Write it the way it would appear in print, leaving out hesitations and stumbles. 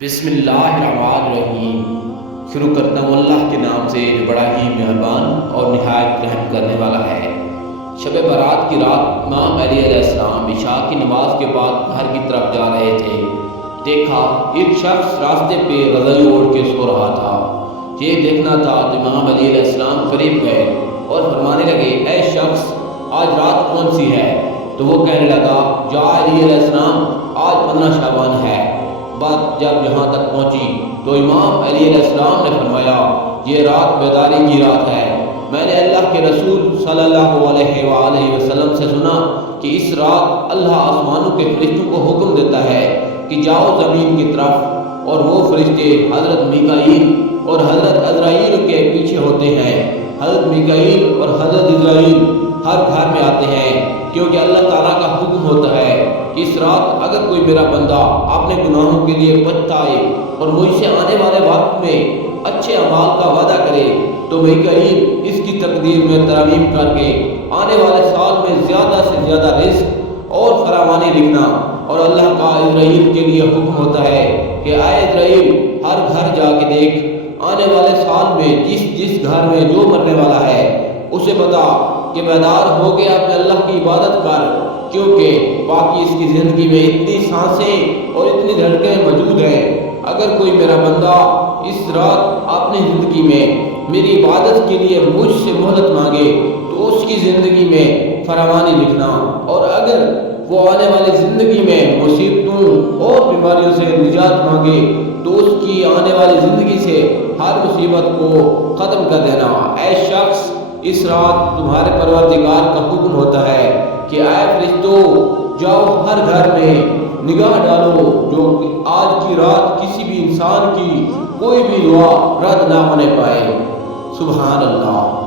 بسم اللہ الرحمن الرحیم۔ شروع کرتا ہوں اللہ کے نام سے جو بڑا ہی مہربان اور نہایت رحم کرنے والا ہے۔ شب برات کی رات امام علی علیہ السلام عشاء کی نماز کے بعد گھر کی طرف جا رہے تھے۔ دیکھا ایک شخص راستے پہ رضائی اوڑھ کے سو رہا تھا۔ یہ دیکھنا تھا تو امام علی علیہ السلام قریب گئے اور فرمانے لگے، اے شخص آج رات کون سی ہے؟ تو وہ کہنے لگا، یا علی علیہ السلام آج 15 شعبان ہے۔ بات جب یہاں تک پہنچی تو امام علی علیہ السلام نے فرمایا، یہ رات بیداری کی رات ہے۔ میں نے اللہ کے رسول صلی اللہ علیہ وآلہ وسلم سے سنا کہ اس رات اللہ آسمانوں کے فرشتوں کو حکم دیتا ہے کہ جاؤ زمین کی طرف، اور وہ فرشتے حضرت میکائیل اور حضرت عزرائیل کے پیچھے ہوتے ہیں۔ حضرت میکائیل اور حضرت عزرائیل ہر گھر میں آتے ہیں، کیونکہ اللہ تعالیٰ کا حکم ہوتا ہے کہ اس رات اگر کوئی میرا بندہ اپنے گناہوں کے لیے پچھتائے اور مجھ سے آنے والے وقت میں اچھے اعمال کا وعدہ کرے تو میکائیل اس کی تقدیر میں ترمیم کر کے آنے والے سال میں زیادہ سے زیادہ رزق اور فراوانی لکھنا، اور اللہ کا عزرائیل کے لیے حکم ہوتا ہے کہ اے عزرائیل ہر گھر جا کے دیکھ، آنے والے سال میں جس گھر میں جو مرنے والا ہے اسے بتا کہ بیدار ہو کے اپنے اللہ کی عبادت کر، کیونکہ باقی اس کی زندگی میں اتنی سانسیں اور اتنی دھڑکنیں موجود ہیں۔ اگر کوئی میرا بندہ اس رات اپنی زندگی میں میری عبادت کے لیے مجھ سے مہلت مانگے تو اس کی زندگی میں فراوانی لکھنا، اور اگر وہ آنے والی زندگی میں مصیبتوں اور بیماریوں سے نجات مانگے تو اس کی آنے والی زندگی سے ہر مصیبت کو ختم کر دینا۔ اے شخص اس رات تمہارے پروردگار کا حکم ہوتا ہے کہ اے فرشتوں جاؤ ہر گھر میں نگاہ ڈالو، جو آج کی رات کسی بھی انسان کی کوئی بھی دعا رد نہ ہونے پائے۔ سبحان اللہ۔